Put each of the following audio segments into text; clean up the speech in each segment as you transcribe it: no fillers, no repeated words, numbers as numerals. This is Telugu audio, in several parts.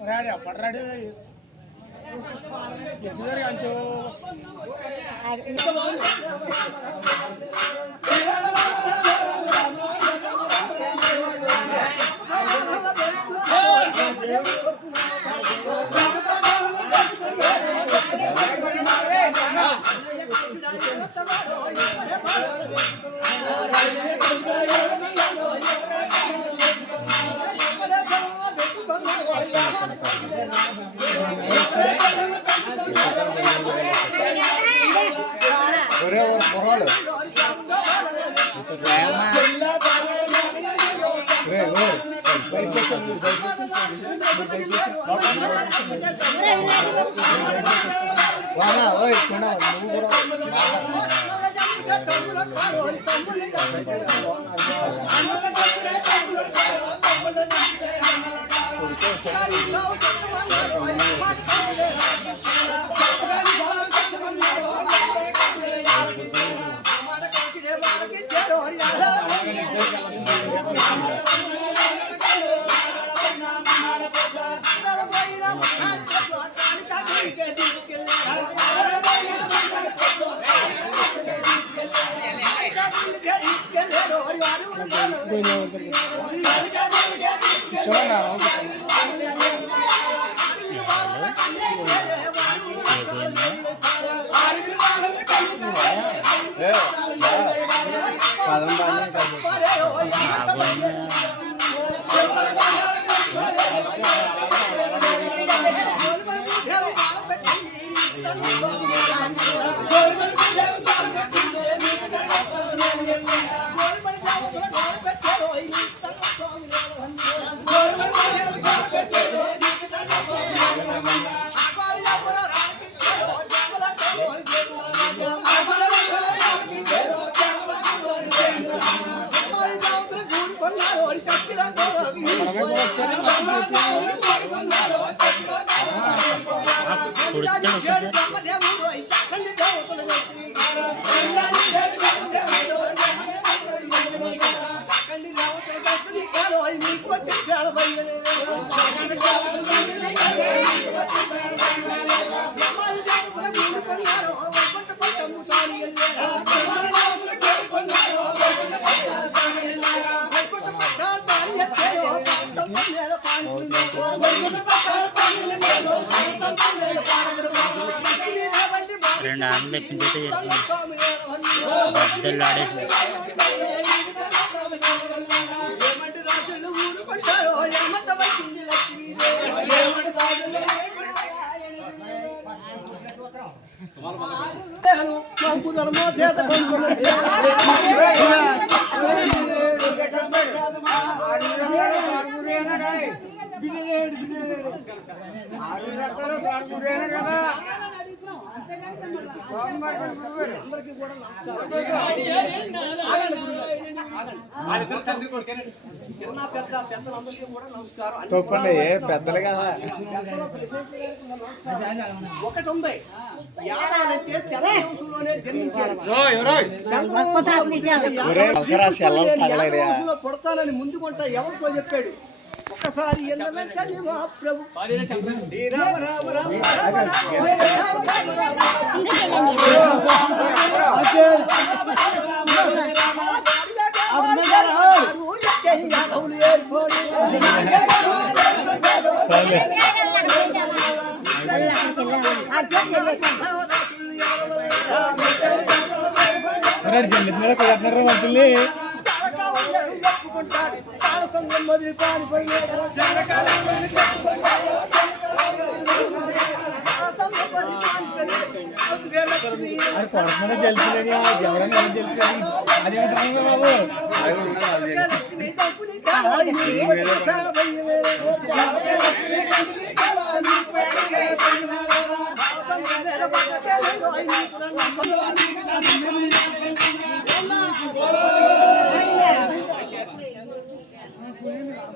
ready apa ready ya juga ya anjo రెండు ఆమె పెంచితే బద్దలాడే తప్పండి పెద్దలు కదా ఒకటి ఉంది యాదవనంటే చంద్రవంశంలోనే జన్మించారు. పుడతానని ముందుకుంటా ఎవరితో చెప్పాడు? ఒక్కసారి ఎన్నదండి మహాప్రభు రామ రామ రామ జన్మించిన ఉంటాడు తాళ సంఘం మొదలు కానిపోయాడు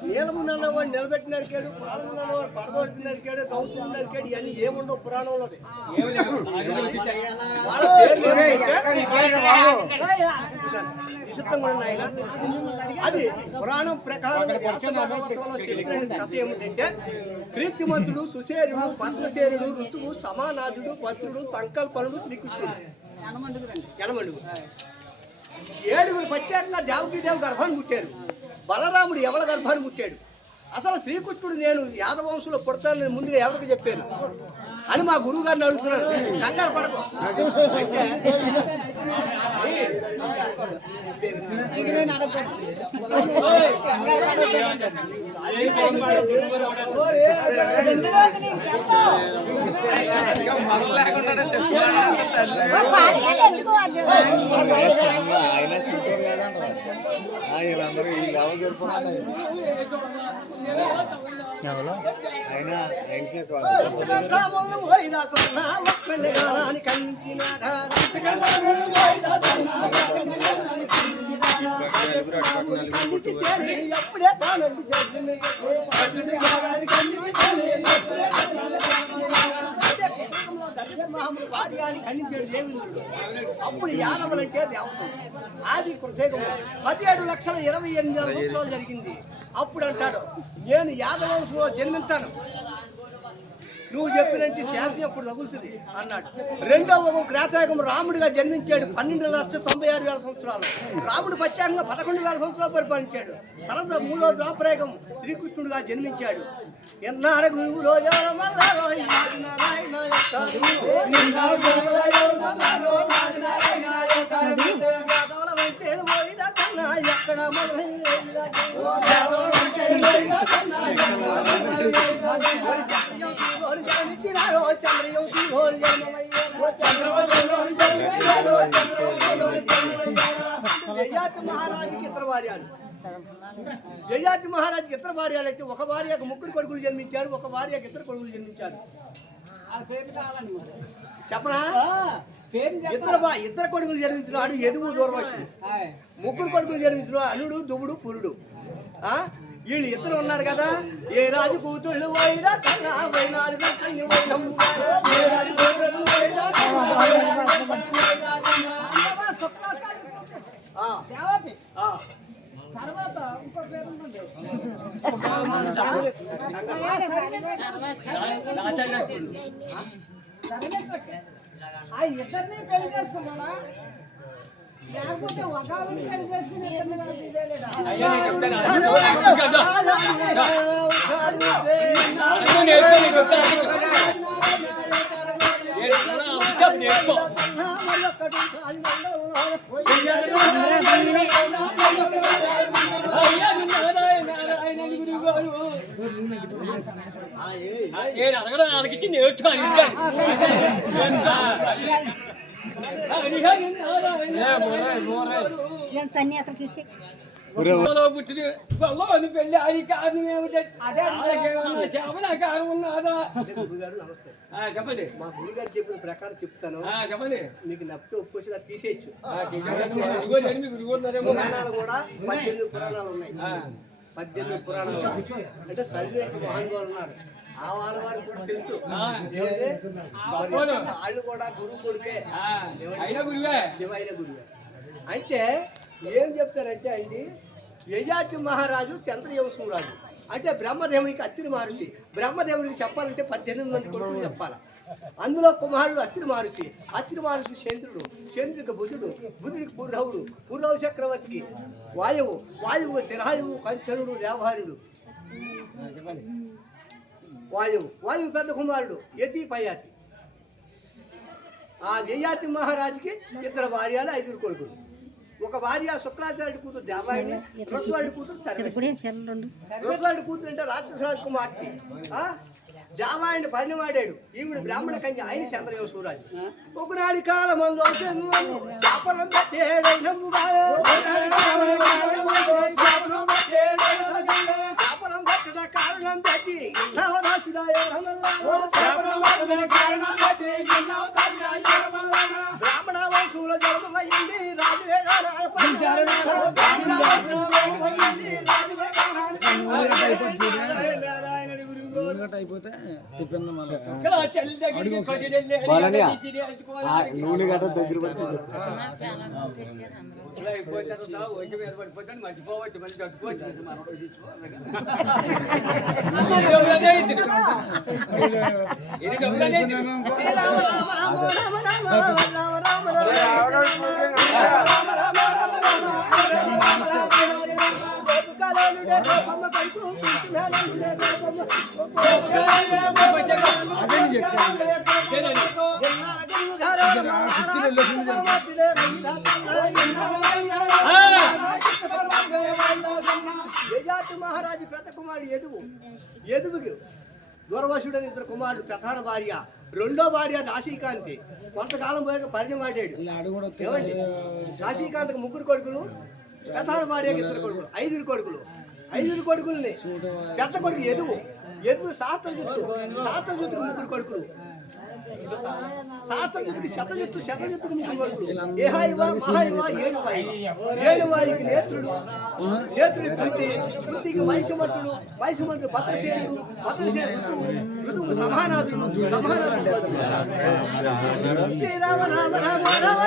నీలము నన్నవాడు నిలబెట్టి నరికాడు పాలు నన్నవాడు పడగొట్టి నరికాడు కౌతులు నరికాడు ఇవన్నీ ఏముండవు పురాణంలో విచిత్రంగా ఉన్నాయి అది పురాణం ప్రకారం కథ ఏమిటంటే కీర్తిమంతుడు సుశేరుడు భద్రశేరుడు ఋతువు సమానాథుడు భద్రుడు సంకల్పనుడు శ్రీకృష్ణుడు యనమండుగు ఏడుగురు ప్రత్యేకంగా దేవకీదేవి గర్భాన్ని పుట్టారు బలరాముడు ఎవల గర్భాన్ని పుట్టాడు అసలు శ్రీకృష్ణుడు నేను యాదవంశంలో పుడతానని ముందుగా ఎవరికి చెప్పాను అని మా గురువు గారిని అడుగుతున్నాను కంగారు పడకు ఎప్పుడే మహాముడు భార్యాన్ని ఖండించాడు దేవేంద్రుడు అప్పుడు యాదవులంటే దేవతలు ఆది కృతయుగము 17,28,000 సంవత్సరాలు జరిగింది అప్పుడు అంటాడు నేను యాదవంశంలో జన్మించాను నువ్వు చెప్పినట్టు శాంతి అప్పుడు తగులుతుంది అన్నాడు రెండవ యుగం క్రేతాయుగం రాముడిగా జన్మించాడు 12,96,000 సంవత్సరాలు రాముడు ప్రత్యేకంగా 11,000 సంవత్సరాలు పరిపాలించాడు తర్వాత మూడో ద్వాపరయుగం శ్రీకృష్ణుడిగా జన్మించాడు ఎన్నార గురువులో ఎక్కడ మహారాజు చిత్రవార్యాలు యయాతి మహారాజు ఇతర భార్యలు అయితే ఒక భార్యకు 3 కొడుకులు జన్మించారు ఒక భార్యకు 2 కొడుకులు జన్మించారు చెప్పనా ఇద్దరు కొడుకులు జన్మించినాడు ఎదుగు దూర్వాసుడు 3 కొడుకులు జన్మించిన అనుడు దువుడు పురుడు వీళ్ళు ఇద్దరు ఉన్నారు కదా ఏ రాజు కూతుళ్ళు తర్వాత ఇంకో పేరు ఉంటుంది ఆ ఇద్దరిని పెళ్లి చేసుకున్నాడా లేకపోతే ఒక పెళ్లి చేసుకుని అడగడం వాళ్ళకి నేర్చుకోవాలి పుట్టిన పెళ్లి అది కారణం ఏమిటంటే చేపల కారణం ఉన్నదా చెప్పండి మా గురుగారు చెప్పిన ప్రకారం చెప్తాను చెప్పండి మీకు నప్పితే ఒప్పుకొచ్చి తీసేయచ్చు పురాణాలు కూడా 18 పురాణాలు ఉన్నాయి 18 పురాణాలు అంటే సరిగ్గా మహానుభావులు ఉన్నారు ఆ వాళ్ళ వారికి కూడా తెలుసు వాళ్ళు కూడా గురువు కొడుకే శివైన గురువే అంటే ఏం చెప్తారంటే అండి యయాతి మహారాజు చంద్రవంశం రాజు అంటే బ్రహ్మదేవునికి అత్తిరి మహర్షి బ్రహ్మదేవుడికి చెప్పాలంటే 18 మంది కొడుకులు చెప్పాలి అందులో కుమారుడు అత్తిరి మహర్షి చంద్రుడికి బుధుడికి పుర్రవుడు చక్రవర్తికి వాయువు తిరాయువు కంచనుడు దేవహారుడు వాయువు పెద్ద కుమారుడు యతి పయాతి ఆ యయాతి మహారాజుకి 2 భార్యలు 5 కొడుకులు ఒక భార్య శుక్రాచార్యుడి కూతురు దేవాయిని, రుస్వాడి కూతురు సర్వేశ్వరి. రుస్వాడి కూతురు అంటే రాక్షసరాజు కుమార్తె. దేవాయిని పరిణివాడాడు. ఈవిడ బ్రాహ్మణ కన్య, ఆయన చంద్రదేవ సూరాజు. ఒకనాడి కాలమందు చాపలం చాపలం పట్టిన కారణం పెట్టి బ్రాహ్మణ వంశుల జన్మమైంది అయిపోతే తిప్పింది నూనె గట్ట దగ్గర మర్చిపోవచ్చు మళ్ళీ కట్టుకోవచ్చు. మహారాజు పెద్ద కుమారుడు ఎదుగుకి దూరవశుడు అని ఇద్దరు కుమారుడు. ప్రధాన భార్య, రెండో భార్య దాశీకాంతి. కొంతకాలం పోయాక పరిణిమాడాడు. దాశీకాంతకు 3 కొడుకులు, ప్రధాన భార్యకి 2 కొడుకులు, 5 కొడుకులు. 5 కొడుకుల్ని పెద్ద కొడుకు ఎదుగు శాస్త్రజిత్తుకు 3 కొడుకులు, శాస్త్రజిత్తుకి శతజిత్తుకు 3 కొడుకులు. ఏహాయివా మహాయివా ఏడువాయికి నేత్రుడు, కృతికి వైశమంతుడు, భద్రసేనుడు, ఋతువు సమానాథుడు, శ్రీరామ రామ రామ రామ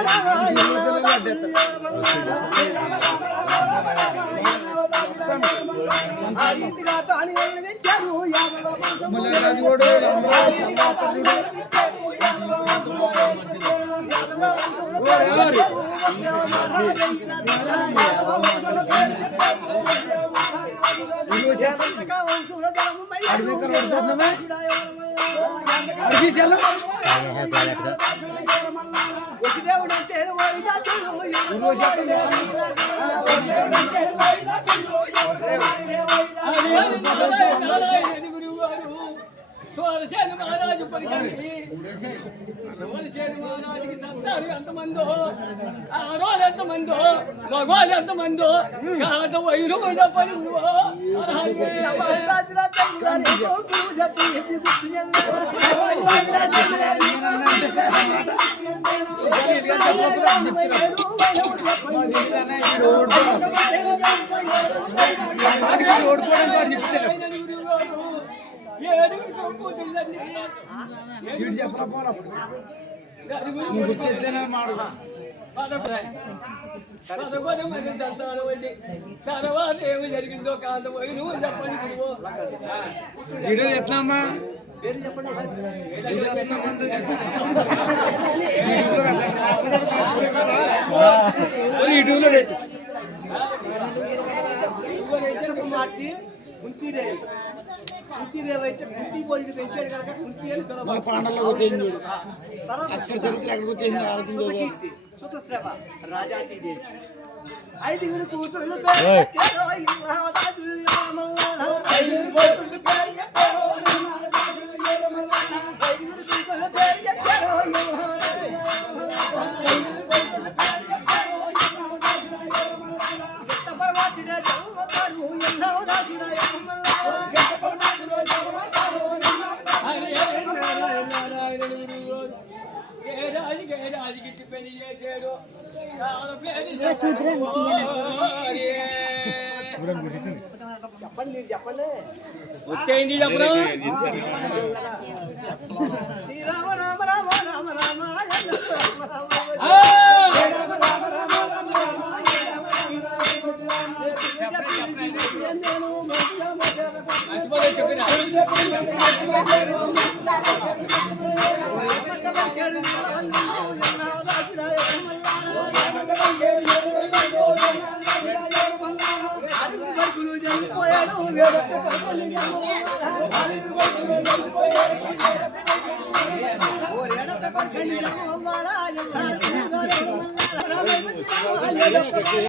మహారాజు మహారాజుకి సంతానం ఎంతమందో, ఆడవాళ్ళు ఎంతమందో, మగవాళ్ళు ఎంతమందో, కాదు వైరు పని తర్వాత ఏమి జరిగిందో కాదు పోయి నువ్వు చెప్పండి. ఎట్లమ్మా కుమార్తె కుంతీదేవి అయితే కుంతీ భోజనం పెంచాడు కనుక కుంతీ అని పిలవాలి. సుతశ్రవ రాజాతీదేవి 5 కూతుళ్ళు రాజుకి పెళ్లి చేశాడు. చెప్పండి వచ్చేయింది చెప్పరా. శ్రీరామ రామ రామ రామ రామ ఏదో